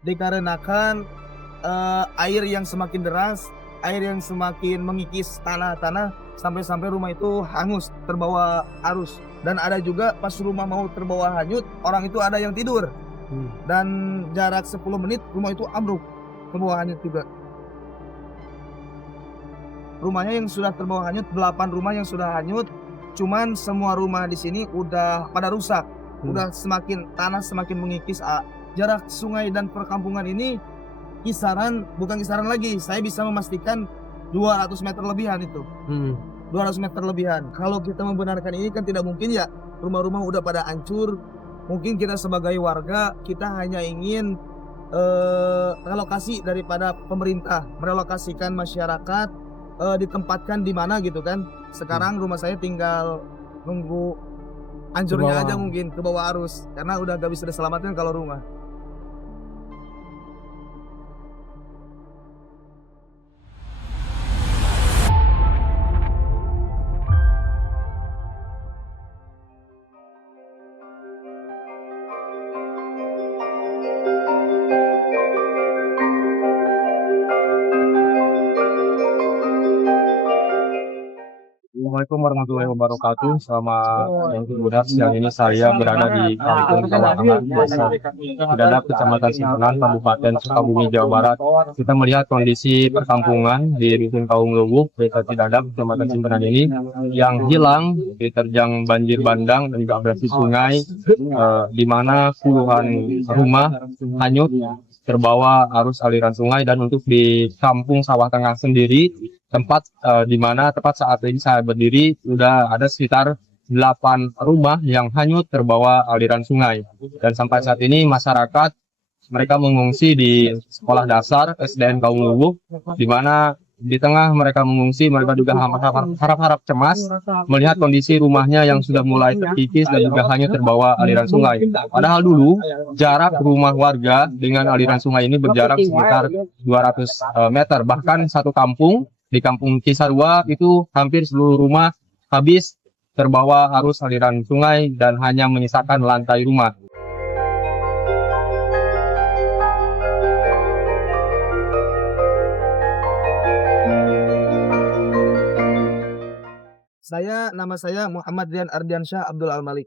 Dikarenakan air yang semakin deras, air yang semakin mengikis tanah-tanah sampai-sampai rumah itu hangus terbawa arus. Dan ada juga pas rumah mau terbawa hanyut, orang itu ada yang tidur. Dan jarak 10 menit rumah itu ambruk, terbawa hanyut juga. Rumahnya yang sudah terbawa hanyut 8 rumah yang sudah hanyut, cuman semua rumah di sini udah pada rusak. Udah tanah semakin mengikis. Jarak sungai dan perkampungan ini bukan kisaran lagi, saya bisa memastikan 200 meter lebihan itu. 200 meter lebihan. Kalau kita membenarkan ini kan tidak mungkin ya, rumah-rumah udah pada hancur. Mungkin kita sebagai warga, kita hanya ingin relokasi daripada pemerintah, merelokasikan masyarakat, ditempatkan di mana gitu kan. Sekarang rumah saya tinggal nunggu hancurnya aja mungkin ke bawah arus, karena udah gak bisa diselamatkan kalau rumah. Assalamualaikum warahmatullahi wabarakatuh. Selamat siang ini saya berada di Kampung Sawah Tengah, Desa Cidadap, Kecamatan Simpenan, Kabupaten Sukabumi, Jawa Barat. Kita melihat kondisi perkampungan di Rusun Kaum Lubuk, Desa Cidadap, Kecamatan Simpenan ini yang hilang diterjang banjir bandang dan juga abrasi sungai, di mana puluhan rumah hanyut terbawa arus aliran sungai. Dan untuk di Kampung Sawah Tengah sendiri, tempat di mana tepat saat ini saya berdiri, sudah ada sekitar 8 rumah yang hanyut terbawa aliran sungai. Dan sampai saat ini masyarakat mereka mengungsi di sekolah dasar SDN Kaum Lubuk, di mana di tengah mereka mengungsi, mereka juga harap-harap cemas melihat kondisi rumahnya yang sudah mulai terkikis dan juga hanyut terbawa aliran sungai. Padahal dulu jarak rumah warga dengan aliran sungai ini berjarak sekitar 200 meter. Bahkan satu kampung, di Kampung Cisarua itu hampir seluruh rumah habis terbawa arus aliran sungai dan hanya menyisakan lantai rumah. Nama saya Muhammad Rian Ardiansyah Abdul Al-Malik.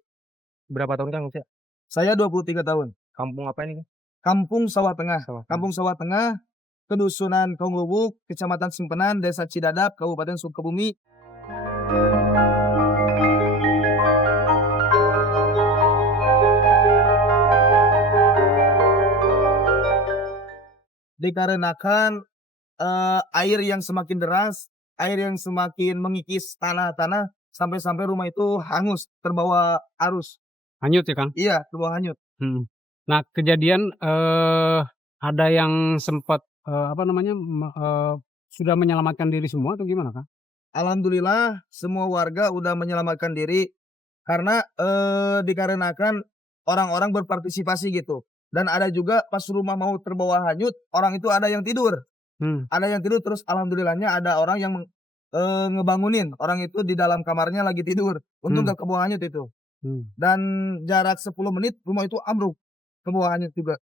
Berapa tahun Kang usia? Saya 23 tahun. Kampung apa ini? Kampung Sawah Tengah. Kampung Sawah Tengah, Kedusunan Kaum Lubuk, Kecamatan Simpenan, Desa Cidadap, Kabupaten Sukabumi. Dikarenakan air yang semakin deras, air yang semakin mengikis tanah-tanah sampai-sampai rumah itu hangus terbawa arus. Hanyut ya Kang? Iya, terbawa hanyut. Nah, kejadian ada yang sempat sudah menyelamatkan diri semua atau gimana Kang? Alhamdulillah semua warga udah menyelamatkan diri karena dikarenakan orang-orang berpartisipasi gitu. Dan ada juga pas rumah mau terbawa hanyut, orang itu ada yang tidur. Ada yang tidur, terus alhamdulillahnya ada orang yang ngebangunin. Orang itu di dalam kamarnya lagi tidur. Untung gak kebawa hanyut itu. Dan jarak 10 menit rumah itu ambruk, kebawa hanyut juga.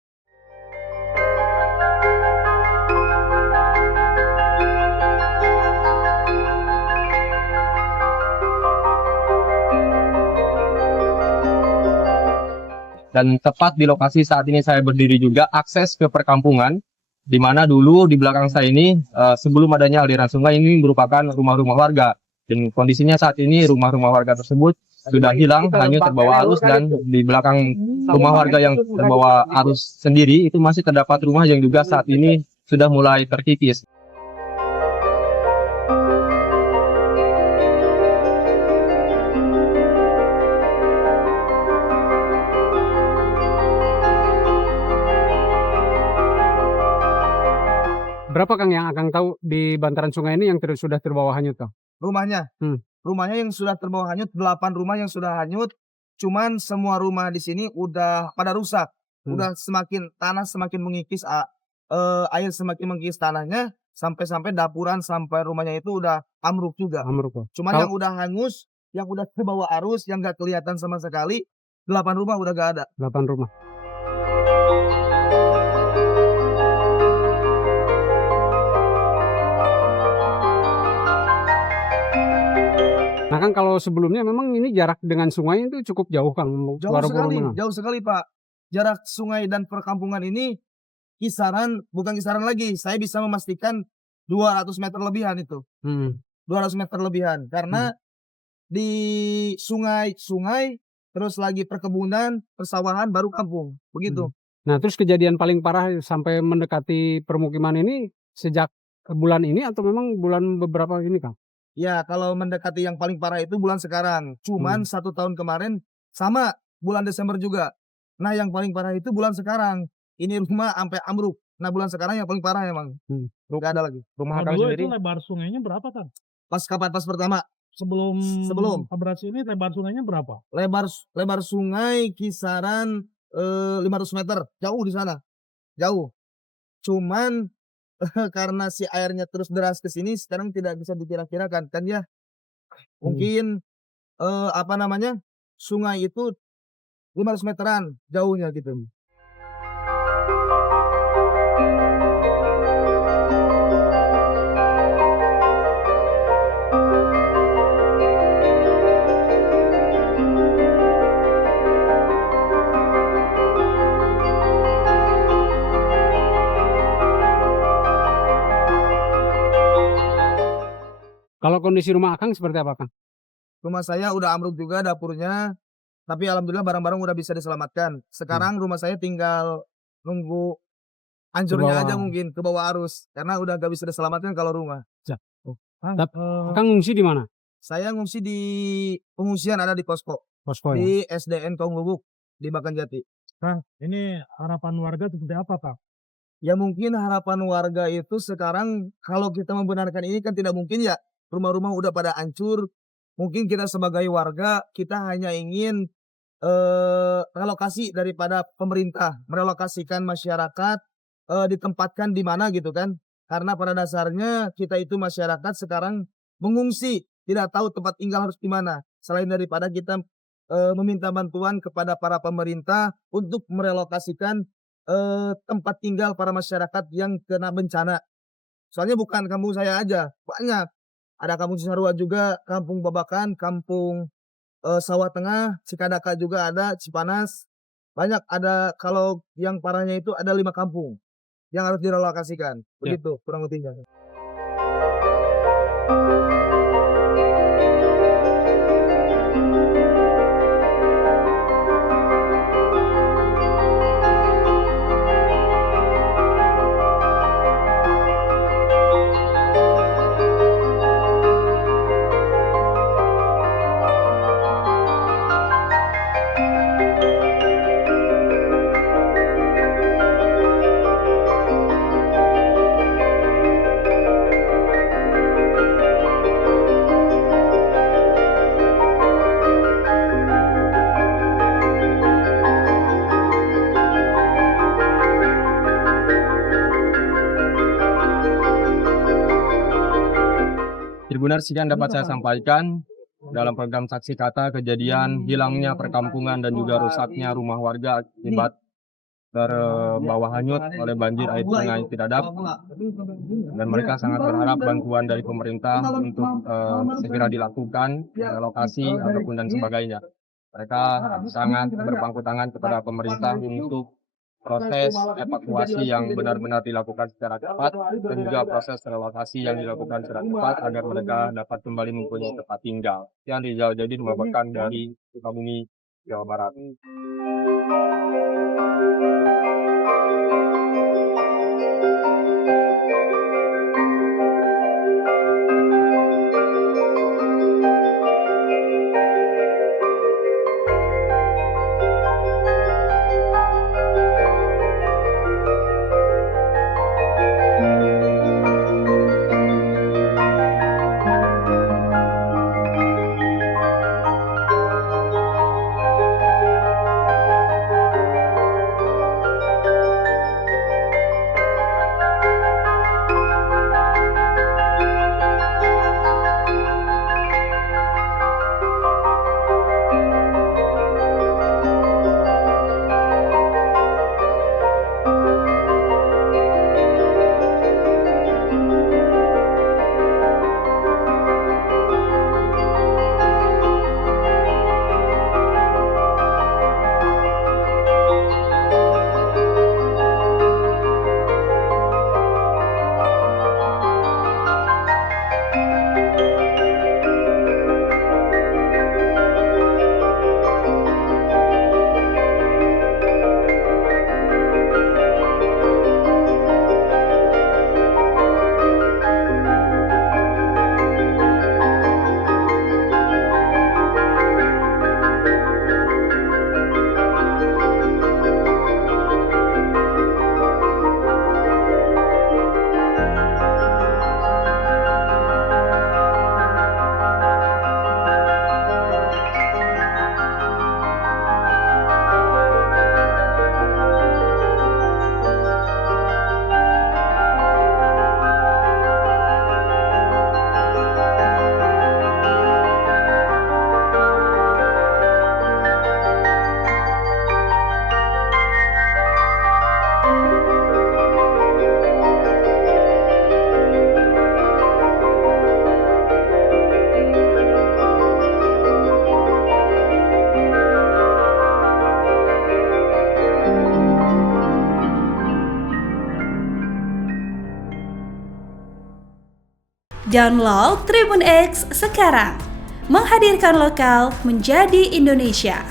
Dan tepat di lokasi saat ini saya berdiri juga akses ke perkampungan, di mana dulu di belakang saya ini sebelum adanya aliran sungai ini merupakan rumah-rumah warga. Dan kondisinya saat ini rumah-rumah warga tersebut sudah hilang, hanyut terbawa arus. Dan di belakang rumah warga yang terbawa arus sendiri itu masih terdapat rumah yang juga saat ini sudah mulai terkikis. Berapa Kang yang akan tahu di bantaran sungai ini yang sudah terbawa hanyut Kang? Rumahnya? Rumahnya yang sudah terbawa hanyut 8 rumah yang sudah hanyut. Cuman semua rumah di sini udah pada rusak. Udah tanah semakin mengikis, air semakin mengikis tanahnya, sampai-sampai dapuran sampai rumahnya itu udah ambruk juga. Cuman yang udah hangus, yang udah terbawa arus, yang gak kelihatan sama sekali, 8 rumah udah gak ada. 8 rumah. sebelumnya memang ini jarak dengan sungai itu cukup jauh, Kang, Jauh sekali, Pak. Jarak sungai dan perkampungan ini bukan kisaran lagi, saya bisa memastikan 200 meter lebihan itu. 200 meter lebihan. Karena di sungai, terus lagi perkebunan, persawahan, baru kampung, begitu. Nah, terus kejadian paling parah sampai mendekati permukiman ini sejak bulan ini atau memang bulan beberapa ini, Kang? Ya, kalau mendekati yang paling parah itu bulan sekarang. Cuman 1 tahun kemarin sama, bulan Desember juga. Nah, yang paling parah itu bulan sekarang. Ini rumah sampai ambruk. Nah, bulan sekarang yang paling parah emang. Nggak ada lagi. Rumah Kalau Akang dulu sendiri itu lebar sungainya berapa, Kang? Pas pertama, Sebelum abrasi ini lebar sungainya berapa? lebar sungai kisaran 500 meter, jauh di sana. Jauh. Cuman karena si airnya terus deras ke sini sekarang tidak bisa dikira-kirakan kan ya. Mungkin sungai itu 500 meteran jauhnya gitu. Kalau kondisi rumah Akang seperti apa, Kang? Rumah saya udah ambruk juga dapurnya, tapi alhamdulillah barang-barang udah bisa diselamatkan. Sekarang rumah saya tinggal nunggu hancurnya aja mungkin ke bawah arus, karena udah gak bisa diselamatkan kalau rumah. Kang, Kang ngungsi di mana? Saya ngungsi di pengungsian ada di posko, Posko ya? di SDN Kaung Lubuk, di Bakanjati. Kang, ini harapan warga seperti apa, Kang? Ya mungkin harapan warga itu sekarang kalau kita membenarkan ini kan tidak mungkin ya, rumah-rumah udah pada hancur. Mungkin kita sebagai warga, kita hanya ingin relokasi daripada pemerintah, merelokasikan masyarakat, ditempatkan di mana gitu kan. Karena pada dasarnya kita itu masyarakat sekarang mengungsi, tidak tahu tempat tinggal harus di mana. Selain daripada kita meminta bantuan kepada para pemerintah untuk merelokasikan tempat tinggal para masyarakat yang kena bencana. Soalnya bukan kampung saya aja, banyak. Ada kampung Cisarua juga, kampung Babakan, kampung Sawah Tengah, Cikadaka juga ada, Cipanas. Banyak ada, kalau yang parahnya itu ada 5 kampung yang harus direlokasikan. Begitu kurang lebihnya. Tribuners, sekian dapat saya sampaikan dalam program saksi kata kejadian hilangnya perkampungan dan juga rusaknya rumah warga akibat terbawa hanyut oleh banjir air sungai Tidadap, dan mereka sangat berharap bantuan dari pemerintah untuk segera dilakukan relokasi ataupun dan sebagainya. Mereka sangat berpangku tangan kepada pemerintah untuk proses evakuasi yang benar-benar dilakukan secara cepat dan juga proses relokasi yang dilakukan secara cepat agar mereka dapat kembali mempunyai tempat tinggal. Yang Rizal Jadi melaporkan dari Sukabumi, Jawa Barat. Download Tribun X sekarang. Menghadirkan lokal menjadi Indonesia.